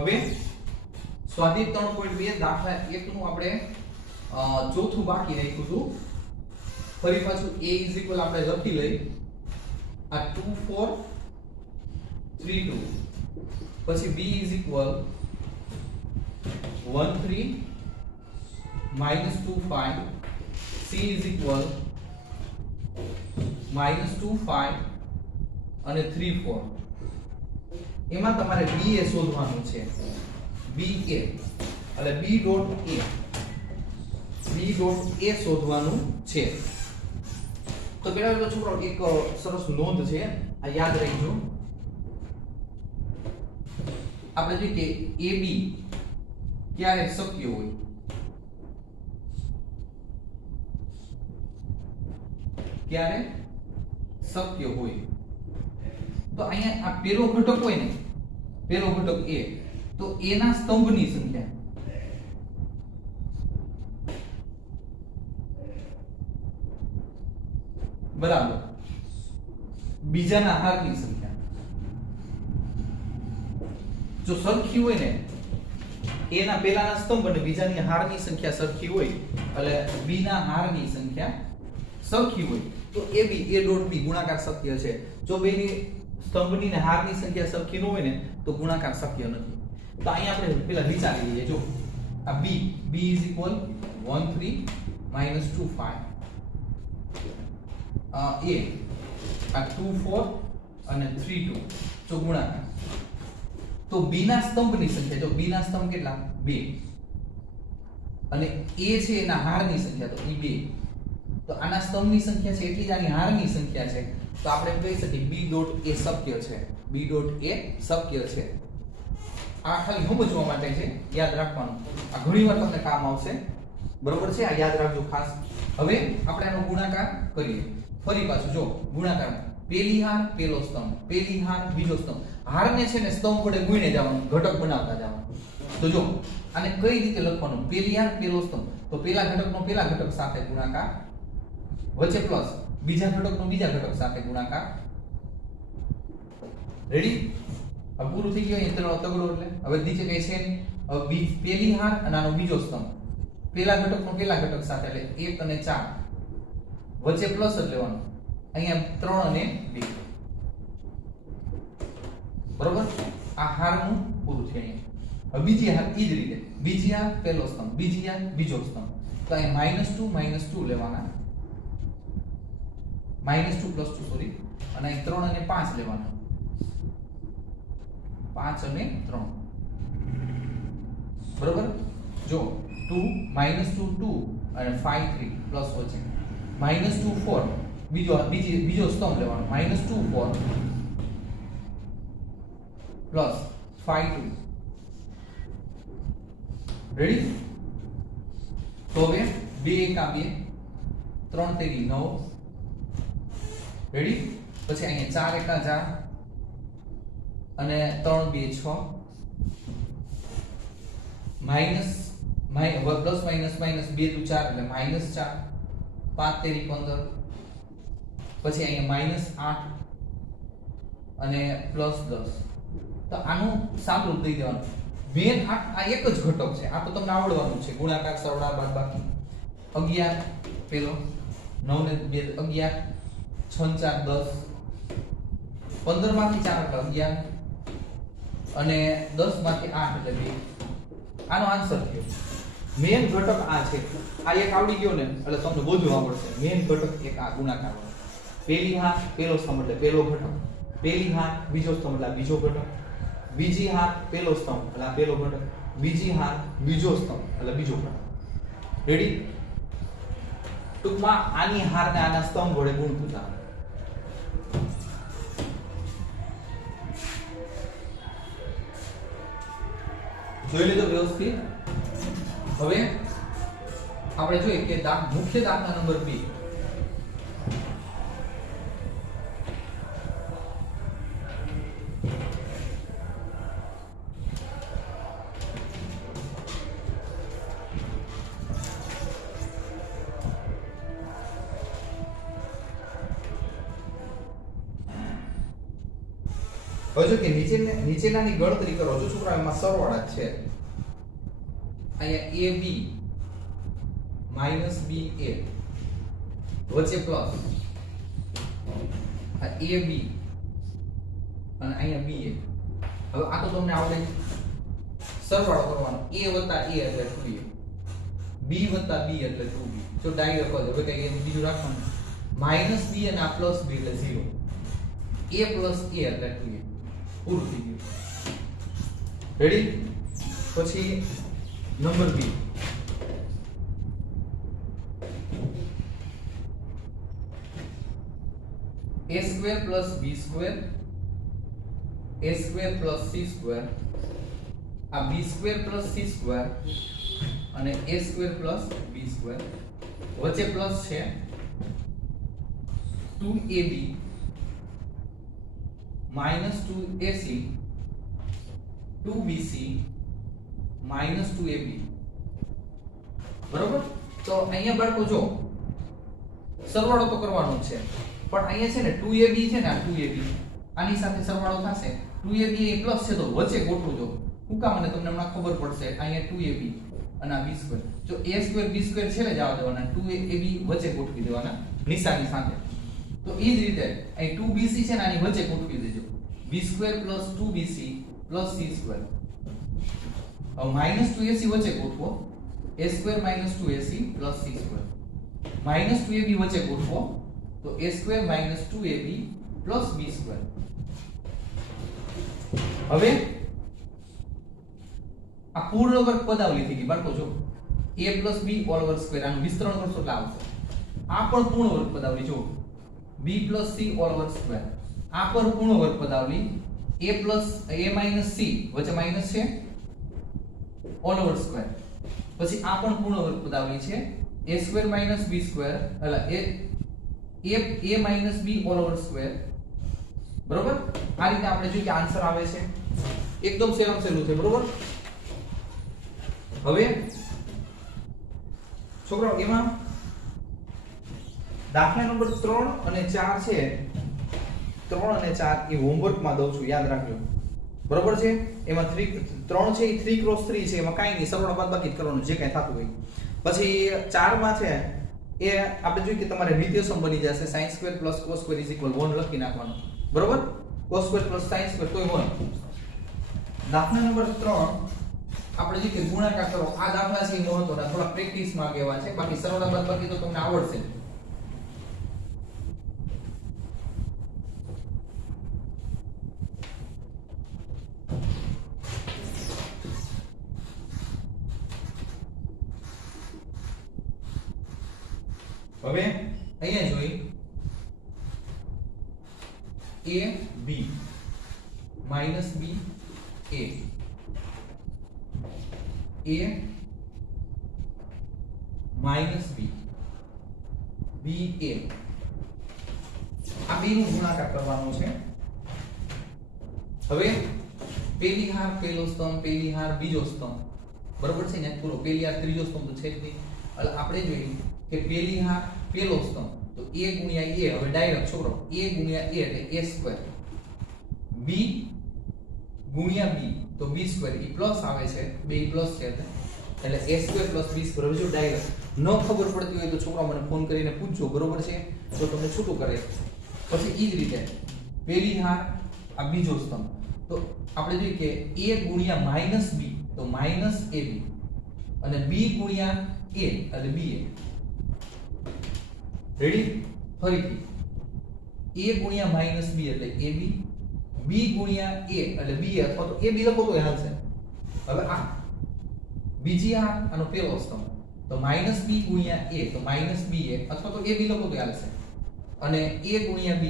હવે સ્વાધ્યાય 3.2 દાખલા 1 નું આપણે ચોથું બાકી રાખ્યું હતું. ફરી પાછું a આપણે લખી લઈ. આ 2 4 3 2 પછી b 1 3 -2 5 c -2 5 અને 3 4. એમાં તમારે b એ શોધવાનું છે. b a એટલે b ડોટ a શોધવાનું છે. તો પેલા છોકરો એક સરસ નોંધ છે, આ યાદ રાખજો. આપણે જોઈએ કે ab ક્યારે શક્ય હોય. ક્યારે શક્ય હોય તો અહીંયા આ પેલો ઘટક હોય ને, પેલો ઘટક a, તો a ના સ્તંભની સંખ્યા બરાબર બીજાના હારની સંખ્યા જો સરખી હોય ને, a ના પેલાના સ્તંભ અને બીજાની હારની સંખ્યા સરખી હોય એટલે b ના હારની સંખ્યા સરખી હોય તો ab a ડોટ b ગુણાકાર શક્ય છે. જો બેની સ્તંભની ને હારની સંખ્યા સરખી ન હોય ને તો ગુણાકાર શક્ય નથી. તો અહીંયા આપણે પેલા વિચારી લઈએ. જો આ b b 1 3 -2 5 a આ 2 4 અને 3 2 જો ગુણાકાર તો b ના સ્તંભની સંખ્યા, જો b ના સ્તંભ કેટલા 2 અને a છે એના હારની સંખ્યા તો e 2, તો આના સ્તંભની સંખ્યા છે એટલી જ આની હારની સંખ્યા છે. તો આપણે કહી શકીએ b ડોટ a શક્ય છે. b ડોટ a શક્ય છે. આ ખાલી સમજવા માટે છે, યાદ રાખવાનું. આ ઘણીવાર તમને કામ આવશે. બરોબર છે, આ યાદ રાખજો ખાસ. હવે આપણે આનો ગુણાકાર કરીએ. ફરી પાછું જો ગુણાકાર, પેલી હાર પેલો સ્તંભ, પેલી હાર બીજો સ્તંભ. હારને છે ને સ્તંભ વડે ગુણીને જવાનું, ઘટક બનાવતા જવાનું. તો જો આને કઈ રીતે લખવાનું, પેલી હાર પેલો સ્તંભ, તો પેલા ઘટકનો પેલા ઘટક સાથે ગુણાકાર, વચ્ચે પ્લસ બીજા ઘટકનો બીજા ઘટક સાથે ગુણાકાર. રેડી? હવે પૂરું થઈ ગયું. અહીંયા તગડો એટલે હવે નીચે કઈ છે નહીં. હવે પેલી હાર અને આનો બીજો સ્તંભ, પેલા ઘટકનો પેલા ઘટક સાથે એટલે 1 અને 4, વચ્ચે પ્લસ જ લેવાનું. અહીંયા 3 અને 2. બરોબર? આ હારનું પૂરું થયું. અહીંયા હવે બીજી હાર ઈ જ રીતે, બીજી હાર પહેલો સ્તંભ, બીજી હાર બીજો સ્તંભ. તો અહીંયા -2 લેવાના, -2 + 2 સોરી, અને અહીં 3 અને 5 લેવાના, 5 અને 3. બરોબર? જો 2 -2 2 અને 5 3 પ્લસ વચ્ચે -2 4, બીજો સ્તંભ લેવાનો, -2 4 પ્લસ 5 2. રેડી? તો હવે 2 1 2 3 તેરી 9. રેડી? પછી અહીંયા 4 1 4 અને 3 2 6 માઈનસ પ્લસ માઈનસ 2 2 4 એટલે -4, 5 તેરી 15, પછી અહીંયા -8 અને +10. તો આનું સાદું દઈ દેવાનું. મેન આ એક જ ઘટક છે. આ તો તમને આવડવાનું છે, ગુણાકાર, સરવાળા, બાદબાકી. 11 પેલો, 9 ને 2 11, 6 4 10, 15 માંથી 4 એટલે 11 અને 10 માંથી 8 એટલે 2. આનો આન્સર થયો. મેન ઘટક આ છે. આ એક આવડી ગયો ને એટલે તમને બધું આવડશે. મેન ઘટક એક આ ગુણાકાર વાળો. પેલી હાર પેલો સ્તંભ એટલે પેલો ઘટક, પેલી હાર બીજો સ્તંભ એટલે બીજો ઘટક, બીજી હાર પેલો સ્તંભ એટલે આ પેલો ઘટક, બીજી હાર બીજો સ્તંભ એટલે બીજો ઘટક. રેડી? ટૂંકમાં આની હારને આના સ્તંભ વડે ગુણતું જવાનું. જોઈ લીધો વ્યવસ્થિત? હવે આપણે જોઈએ કે મુખ્ય દાખલા નંબર 2. હવે જો કે નીચેનાની ગણતરી કરો. જો છોકરા એમાં સરવાળા છે. અહીંયા AB માઈનસ BA વચ્ચે પ્લસ આ AB અને અહીંયા BA. હવે આ તો તમને આવડે સરવાળો કરવાનો. A વત્તા A એટલે 2A, B વત્તા B એટલે 2B. જો ડાયરેક્ટ હોય હવે કઈ બીજું રાખવાનું માઈનસ B અને આ પ્લસ B એટલે 0. A પ્લસ A એટલે 2A. પૂરું થઈ ગયું. રેડી? પછી number B a square plus b square a square plus c square આ b square plus c square અને a square plus b square વચ્ચે પ્લસ છે 2ab minus 2ac 2bc minus 2ab. બરોબર? તો અહીંયા બાળકો જો સરવાળો તો કરવાનો છે પણ અહીંયા છે ને 2ab છે ને આ 2ab આની સાથે સરવાળો થશે. 2ab એ પ્લસ છે તો વચ્ચે ગોઠવજો. હું કામ મને તમને હમણાં ખબર પડશે. અહીંયા 2ab અને આ b સ્ક્વેર. જો a સ્ક્વેર b સ્ક્વેર છેલ્લે જવા દેવાના 2ab વચ્ચે ગોઠવી દેવાના નિશાની સાથે. તો એ જ રીતે અહીં 2bc છે ને આની વચ્ચે ગોઠવી દેજો. b square 2bc c square. હવે માઈનસ 2ac વચ્ચે ગોઠવો. a square 2ac c square. Minus 2ab વચ્ચે ગોઠવો તો a square 2ab b square. હવે આ પૂર્ણ વર્ગ પદાવલી થઈ ગઈ બાળકો. જો a b હોલ વર્ગ સ્ક્વેર આનું વિસ્તરણ કરશો એટલે આવશે. આ પણ પૂર્ણ વર્ગ પદાવલી. જો b c હોલ વર્ગ સ્ક્વેર આ પણ પૂર્ણ વર્ગ પદાવલી. a c વચ્ચે માઈનસ છે હોલ વર્ગ સ્ક્વેર. પછી આ પણ પૂર્ણ વર્ગ પદાવલી છે a સ્ક્વેર b સ્ક્વેર એટલે a b હોલ વર્ગ સ્ક્વેર. બરોબર? આ રીતે આપણે જોઈએ કે આન્સર આવે છે. એકદમ સહેલું છે. બરોબર? હવે છોકરાઓ એમાં દાખલા નંબર 3 અને 4 છે. 3 અને 4 એ હોમવર્ક માં દઉં છું, યાદ રાખજો. બરોબર છે? એમાં 3 છે એ 3x3 છે. એમાં કાઈ નહીં, સરવાળો બાદબાકી કરવાનું જે કાઈ થતું હોય. પછી 4 માં છે એ આપણે જોઈએ કે તમારે નિત્યસમ બની જશે. sin2 + cos2 = 1 લખી નાખવાનું. બરોબર? cos2 + sin2 તોય 1. દાખલા નંબર 3 આપણે જે કે ગુણાકાર કરો. આ દાખલા છે એ મહત્વના, થોડા પ્રેક્ટિસ માં કેવા છે. બાકી સરવાળા બાદબાકી તો તમને આવડશે. હવે અહીંયા જોઈ a b minus b a minus b b a આ બે નું ગુણાકાર કરવાનો છે. હવે પેલી હાર પહેલો સ્તંભ, પેલી હાર બીજો સ્તંભ. બરોબર છે ને? પૂરો પેલી હાર ત્રીજો સ્તંભ તો છે જ નહીં. એટલે આપણે જોઈએ કે પેલી હાર પહેલો સ્તંભ તો a ગુણ્યા a. હવે ડાયરેક્ટ છોકરો a ગુણ્યા a એટલે a સ્ક્વેર, b ગુણ્યા b તો b સ્ક્વેર. એ પ્લસ આવે છે, બે પ્લસ છે એટલે a સ્ક્વેર + b સ્ક્વેર. હવે જો ડાયરેક્ટ ન ખબર પડતી હોય તો છોકરા મને ફોન કરીને પૂછજો. બરોબર છે? તો તમને છૂટું કરે. પછી ઈ જ રીતે પેલી હાર આ બીજો સ્તંભ તો આપણે જોઈએ કે a ગુણ્યા -b તો -ab અને b ગુણ્યા a એટલે ba. રેડી? ફરીથી a ગુણ્યા -b એટલે ab, b ગુણ્યા a એટલે ba અથવા તો ab લખો તો હાલશે. હવે આ બીજી આ આનો પહેલો સ્તંભ તો -b ગુણ્યા a તો -ba અથવા તો ab લખો તો હાલશે. અને a ગુણ્યા b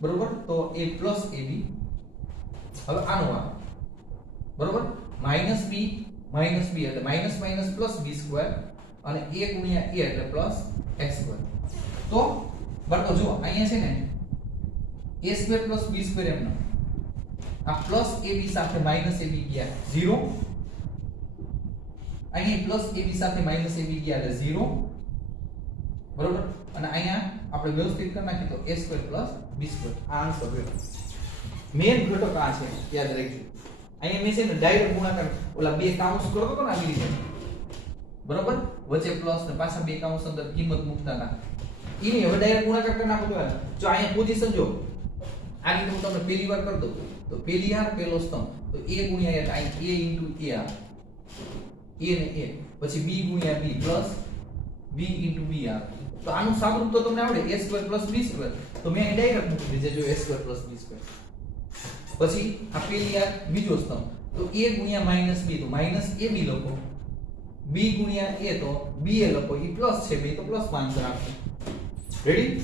બરોબર તો a + ab. હવે આનો આ બરોબર -b એટલે માઈનસ + b સ્ક્વેર અને a ગુણ્યા a એટલે +x સ્ક્વેર. તો બાળકો જો અહીંયા છે ને a સ્ક્વેર + b સ્ક્વેર એમનો આ +ab સાથે -ab ગયા 0. અહીંયા +ab સાથે -ab ગયા એટલે 0. બરોબર? અને અહીંયા આપણે વ્યવસ્થિત કરી નાખીએ તો a સ્ક્વેર + b સ્ક્વેર. આ આન્સર છે. મેન ઘટક આ છે, યાદ રાખજો. અહીંયા મેં છે ને ડાયરેક્ટ ગુણાકાર ઓલા બે કાઉન્સ કરતો હતો ને આવી રીતે, બરોબર, વચ્ચે પ્લસ ને પાછા બે કાઉન્સ અંદર કિંમત મૂકતા હતા. ઈ હવે ડાયરેક્ટ ગુણાકાર કરી નાખો તો જો અહીંયા પોઝિશન જો આ રીતે હું તમને પહેલી વાર કરી દઉં તો પહેલી હાર પહેલો સ્તંભ તો a ગુણ્યા a into a ને a પછી b ગુણ્યા b plus b into b આવે. તો આનું સાદુરૂપ તો તમને આવડે a² + b². તો મેં અહીં ડાયરેક્ટ મૂકી દીધે જો a² + b². પછી આ પહેલી હાર બીજો સ્તંભ તો a ગુણ્યા -b તો -ab લખો, b ગુણ્યા a તો ba લખો, ઈ પ્લસ છે બે તો પ્લસ માં આન્સર આપશે. રેડી?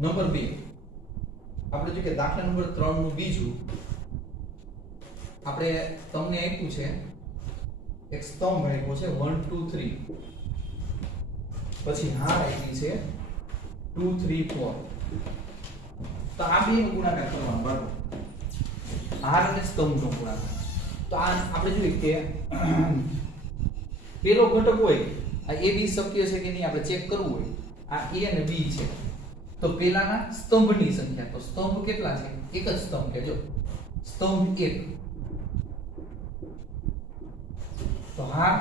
નંબર 2 આપણે જો કે દાખલા નંબર 3 નું બીજું આપણે તમને આપ્યું છે એક સ્તંભ આપ્યો છે 1 2 3 પછી હાર આપી છે 2 3 4. તો આ બે નો ગુણાકાર કરવાનો બરાબર, હાર અને સ્તંભનો ગુણાકાર. તો આ આપણે જોઈએ કે પેલો ઘટક હોય આ a b શક્ય છે કે નહીં આપણે ચેક કરવું હોય. આ a અને b છે તો પેલાના સ્તંભની સંખ્યા, તો સ્તંભ કેટલા છે? એક જ સ્તંભ કે જો સ્તંભ 1 તો હાર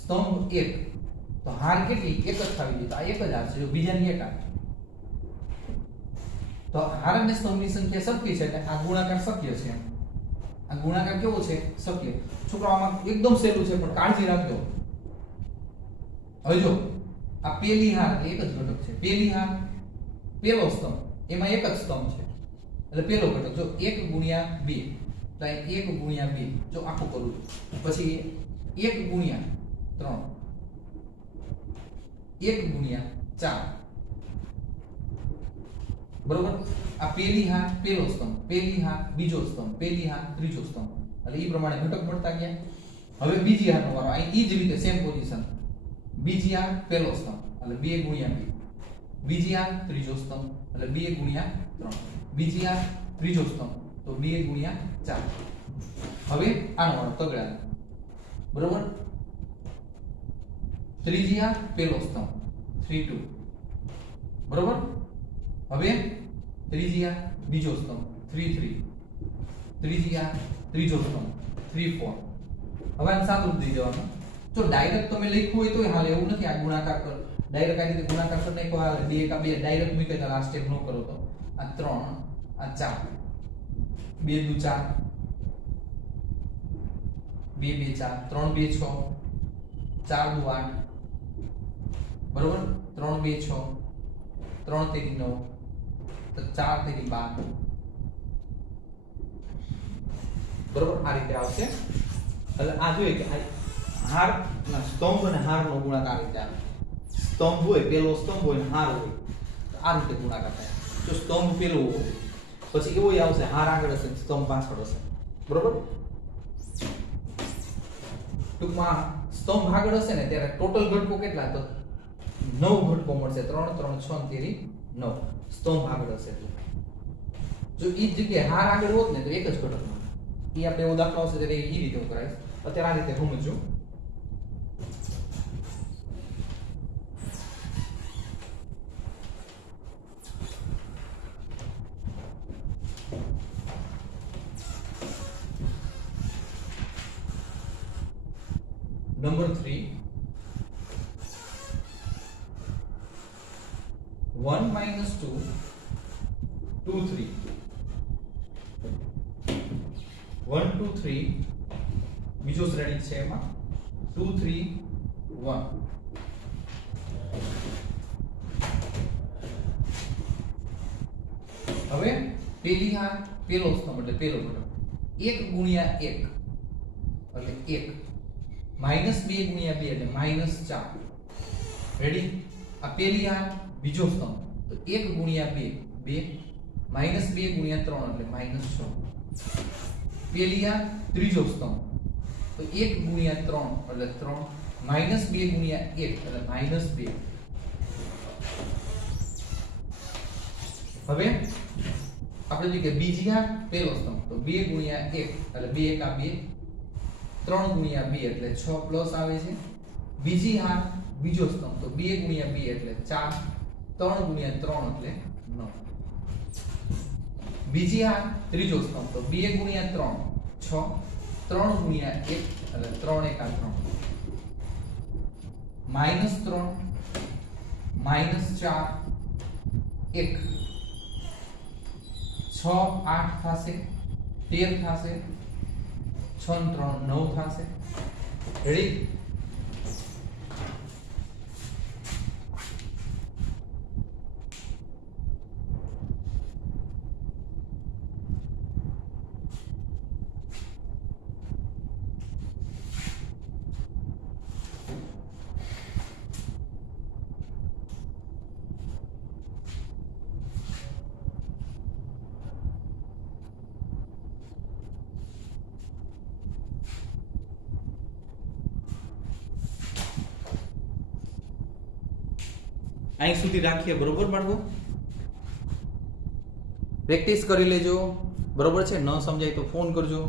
સ્તંભ 1 તો હાર કેટલી? એક જ થાવી જોઈએ. તો આ એક જ હાર છે, જો બીજાની એક હાર. તો હાર અને સ્તંભની સંખ્યા શક્ય છે એટલે આ ગુણાકાર શક્ય છે. આ ગુણાકાર કેવો છે? શક્ય. છોકરાઓ આમાં એકદમ સહેલું છે પણ કાળજી રાખજો. હવે જો આ પેલી હાર એક જ ઘટક છે, પેલી હાર પેલો સ્તંભ એમાં એક જ સ્તંભ છે એટલે પેલો ઘટક જો 1 ગુણ્યા 2 તો આ 1 ગુણ્યા 2 જો આખું કરું પછી 1 ગુણ્યા 3 1 ગુણ્યા 4 બરોબર. આ પેલી હાર પેલો સ્તંભ, પેલી હાર બીજો સ્તંભ, પેલી હાર ત્રીજો સ્તંભ એટલે એ પ્રમાણે ઘટક મળતા ગયા. હવે બીજી હારનો વારો, અહીં ઈ જ રીતે સેમ પોઝિશન. બીજી હાર પહેલો સ્તંભ એટલે 2 ગુણ્યા 2, બીજી હાર ત્રીજો સ્તંભ એટલે 2 ગુણ્યા 3, બીજી હાર ત્રીજો સ્તંભ તો 2 ગુણ્યા 4. હવે આનો વારો તગડાનો બરોબર. ત્રીજી હાર પહેલો સ્તંભ 3 2 બરોબર. હવે ત્રીજી હાર બીજો સ્તંભ 3 3, ત્રીજી હાર ત્રીજો સ્તંભ 3 4. હવે આને સાદુરૂપ દઈ દેવાનું. જો ડાયરેક્ટ તમે લખ્યું હોય તોય હાલે, એવું નથી આ ગુણાકાર કર ડાયરેક્ટ આ રીતે ગુણાકાર કરી નાખો હાલે. 2 કા 2 ડાયરેક્ટ મૂકે તો લાસ્ટ સ્ટેપ ન કરો તો આ 3 આ 4 2 2 4 2 2 4 3 2 6 4 2 8 બરોબર. 3 2 6 3 3 9 તો 4 3 12 બરોબર. આ રીતે આવશે. એટલે આ જોઈએ કે હાર ના સ્તંભ અને હારનો ગુણાકાર રીતે આવે. સ્તંભ હોય પેલો સ્તંભ હોય ને હાર હોય તો આ રીતે ગુણાકાર થાય. જો સ્તંભ પેલો હોય પછી એવો આવશે હાર આગળ હશે સ્તંભ પાછળ હશે બરોબર. ટૂંકમાં સ્તંભ આગળ હશે ને ત્યારે ટોટલ ઘટકો કેટલા? તો 9 ઘટકો મળશે. 3 3 6 તેરી 9 સ્તંભ આગળ હશે. જો ઈ જગ્યાએ હાર આગળ હોત ને તો એક જ ઘટક મળે. ઈ આપણે એવો દાખલો આવશે ત્યારે ઈ રીતે હું કરાવીશ. અત્યારે આ રીતે સમજો. Number 3 1 minus 2 2 3 1 2 3 બીજો શ્રેણી છે એમાં 2 3 1. હવે પેલી હાર પેલો સ્તંભ એટલે પેલો ઘટક 1 ગુણ્યા 1 એટલે 1 -2 ગુણ્યા 2 એટલે -4. રેડી? આ પેલી હાર બીજો સ્તંભ તો 1 ગુણ્યા 2 2 -2 ગુણ્યા 3 એટલે -6. પેલી હાર ત્રીજો સ્તંભ તો 1 ગુણ્યા 3 એટલે 3 -2 ગુણ્યા 1 એટલે -2. હવે આપણે જોઈએ કે બીજી હાર પહેલો સ્તંભ તો 2 ગુણ્યા 1 એટલે 2 એકા 2, 3 ગુણ્યા 2 એટલે 6 પ્લસ આવે છે. બીજી હાર બીજો સ્તંભ તો 2 ગુણ્યા 2 એટલે 4, 3 ગુણ્યા 3 એટલે 9. બીજી હાર ત્રીજો સ્તંભ તો 2 ગુણ્યા 3 6, 3 ગુણ્યા 1 એટલે 3 એકા 3, -3 -4 1 6 8 થશે, 13 થશે, 6 ને 3 9 થશે. રેડી? અહીં સુધી રાખીએ. બરોબર બાળકો? પ્રેક્ટિસ કરી લેજો. બરોબર છે? ન સમજાય તો ફોન કરજો.